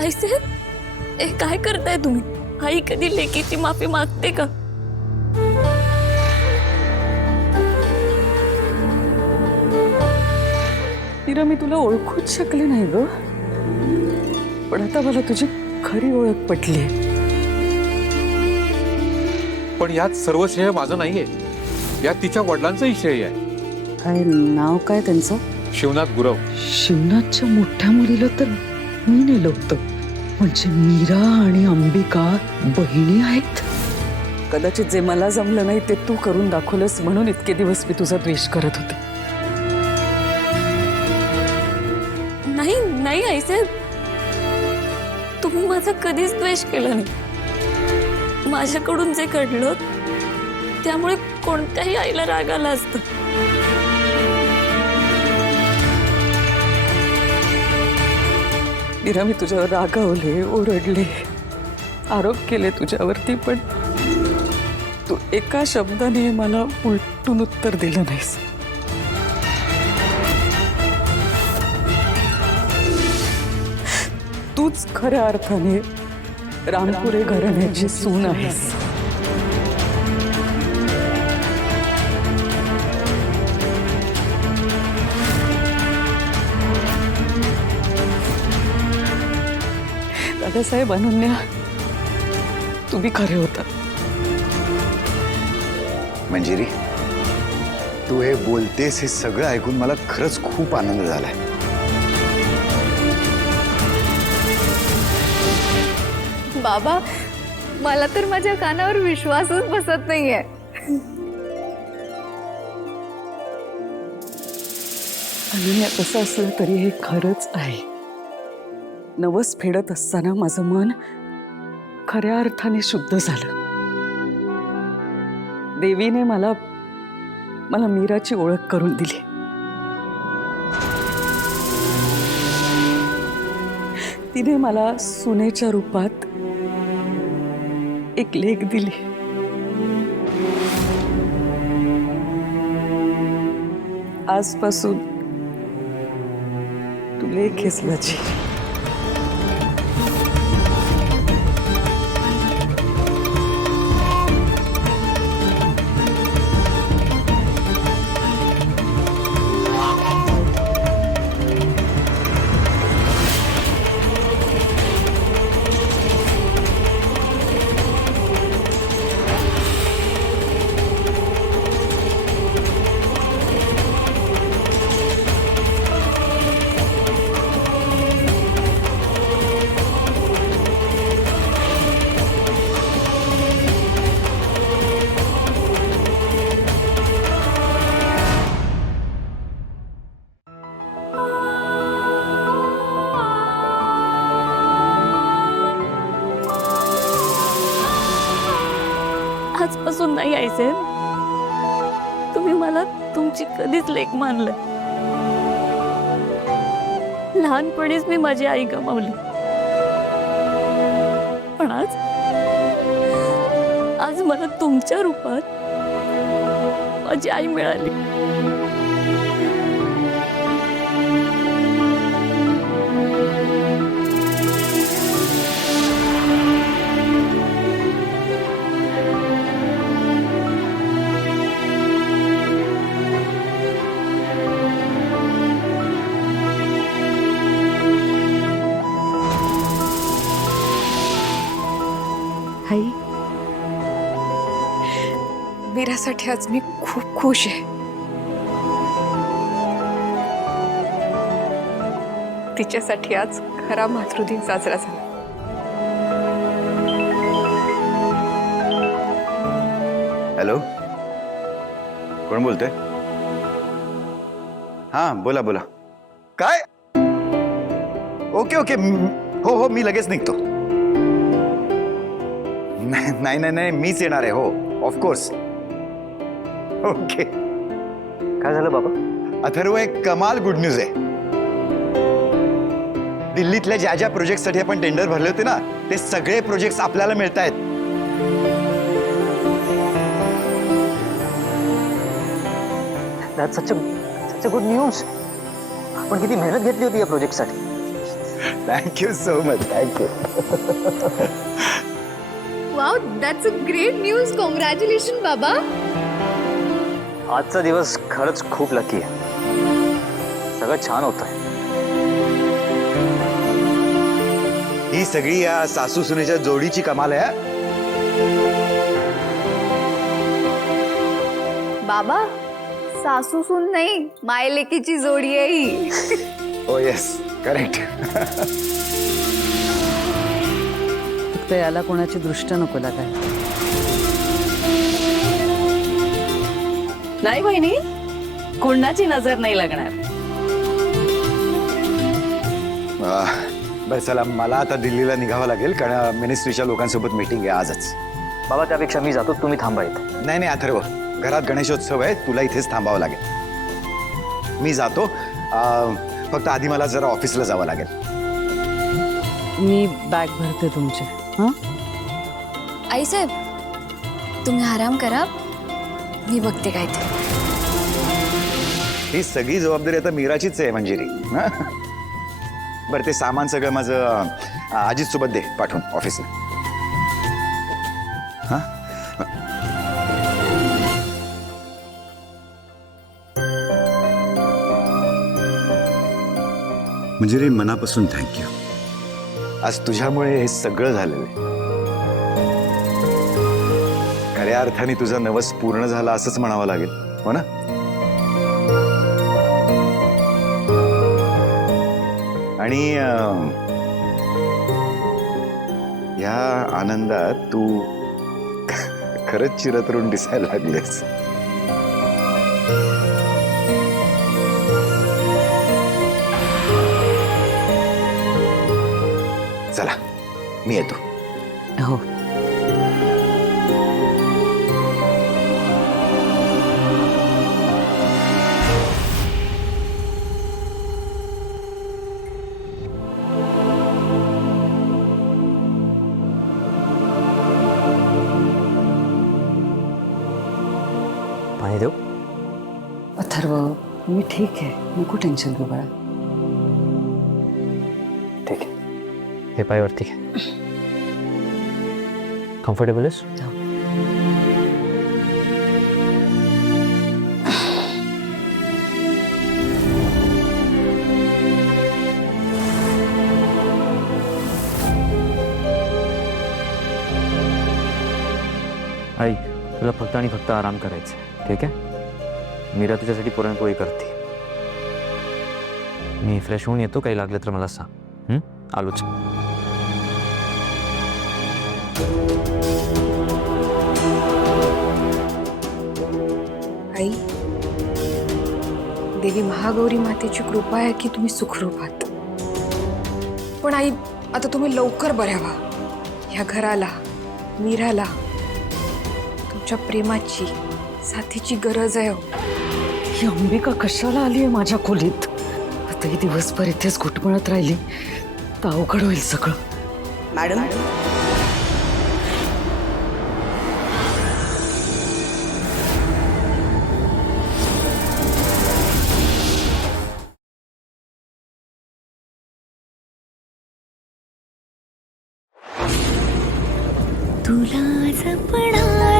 ऐसे ए काय करताय तुम्ही? आई कधी लेकीची माफी मागते का? मीरा, मी तुला ओळखूच शकले नाही ग, पण आता मला तुझी खरी ओळख पटली. पण यात सर्व श्रेय माझं नाहीये, यात तिच्या वडिलांचंही श्रेय आहे. काय नाव काय त्यांचं? शिवनाथ गुरव. शिवनाथच्या मोठ्या मुलीला तर मी नेलं होतं. म्हणजे मीरा आणि अंबिका बहिणी आहेत. कदाचित जे मला जमलं नाही ते तू करून दाखवलंस म्हणून इतके दिवस मी तुझा द्वेष करत होते. नाही नाही ऐसे तुम्ही माझा कधीच द्वेष केला नाही. माझ्याकडून जे घडलं त्यामुळे कोणत्याही आईला राग आला असता. मीरा, मी तुझ्यावर रागावले, ओरडले, आरोप केले तुझ्यावरती, पण तू एका शब्दाने मला उलटून उत्तर दिलं नाहीस. तूच खऱ्या अर्थाने रामपुरे घराण्याची सून आहेस. दादासाहेब, अनन्या, तुम्ही खरे होता. मंजिरी, तू हे बोलतेस हे सगळं ऐकून मला खरंच खूप आनंद झालाय. बाबा, मला तर माझ्या कानावर विश्वासच बसत नाहीये. अनन्या, कसं असलं तरी हे खरंच आहे. नवस फेडत असताना माझं मन खऱ्या अर्थाने शुद्ध झालं. देवीने मला मीराची ओळख करून दिली. तिने मला सुनेच्या रूपात एक लेक दिली. आजपासून तू लेक आहेस माझी. आजपासून नाही ऐसे तुम्ही मला तुमची कधीच लेक मानलं. लहानपणीच मी माझी आई गमावली, पण आज मला तुमच्या रूपात माझी आई मिळाली. आई, मीरासाठी आज मी खूप खुश आहे. तिच्यासाठी आज खरा मातृदिन साजरा झाला. हॅलो, कोण बोलतोय? हा, बोला बोला. काय? ओके ओके, हो हो, मी लगेच निघतो. नाही नाही नाही, मीच येणार आहे. हो, ऑफकोर्स. ओके. काय झालं बाबा? अथर्व, एक कमाल गुड न्यूज आहे. दिल्लीतल्या ज्या ज्या प्रोजेक्टसाठी आपण टेंडर भरले होते ना, ते सगळे प्रोजेक्ट्स आपल्याला मिळत आहेत. That's such a good news. आपण किती मेहनत घेतली होती या प्रोजेक्टसाठी. Thank you so much, thank you. Wow, that's a great news. Congratulation बाबा. आजचा दिवस खरंच खूप लकी आहे. सगळं छान होतंय. ही सगळी या सासू सुनेच्या जोडीची कमाल आहे. बाबा, सासू सून नाही, मायलेकीची जोडी आहे ही. ओ येस, करेक्ट. फक्त याला कोणाची दृष्ट नको लागायला. नाही बहिणी, कोणाची नजर नाही लागणार. बरं चला, मला आता दिल्लीला निघावं लागेल कारण मिनिस्ट्रीच्या लोकांसोबत मीटिंग आहे आजच. बाबा त्यापेक्षा मी जातो, तुम्ही थांबा इथे. नाही अथर्व, घरात गणेशोत्सव आहे, तुला इथेच थांबावं लागेल. मी जातो. फक्त आधी मला जरा ऑफिसला जावं लागेल. मी बॅग भरते तुमची. हां, आईसाहेब तुम्ही आराम करा, मी बघते काय ते. ही सगळी जबाबदारी आता मीराचीच आहे मंजिरी. हं? बरं, ते सामान सगळं माझं अजित सोबत दे पाठवून ऑफिसला. हां, मंजिरी मनापासून थँक्यू. आज तुझ्यामुळे हे सगळं झालेलं आहे. खऱ्या अर्थाने तुझा नवस पूर्ण झाला असंच म्हणावं लागेल, हो ना? आणि या आनंदात तू खरंच चिरतरुण दिसायला लागलेस. चला, मी येतो. हो. पाणी देऊ? अथर्व, मी ठीक आहे, नको टेन्शन घेऊ बाळा. ठीक आहे. हे पायवरती कम्फर्टेबल आहेस? आई, तुला फक्त आणि फक्त आराम करायचा आहे, ठीक आहे? मीरा तुझ्यासाठी पुरणपोळी करते. मी फ्रेश होऊन येतो, काही लागलं तर मला सांग. आलोच. आई, देवी महागौरी मातेची कृपा आहे की तुम्ही सुखरूप आहात. पण आई, आता तुम्ही लवकर बऱ्या व्हा. ह्या घराला, मीराला तुमच्या प्रेमाची, साथीची गरज आहे. ही अंबिका कशाला आली आहे माझ्या खोलीत? आता ही दिवसभर इथेच घुटमळत राहिली तर अवघड होईल सगळं. मॅडम, तुला जपणार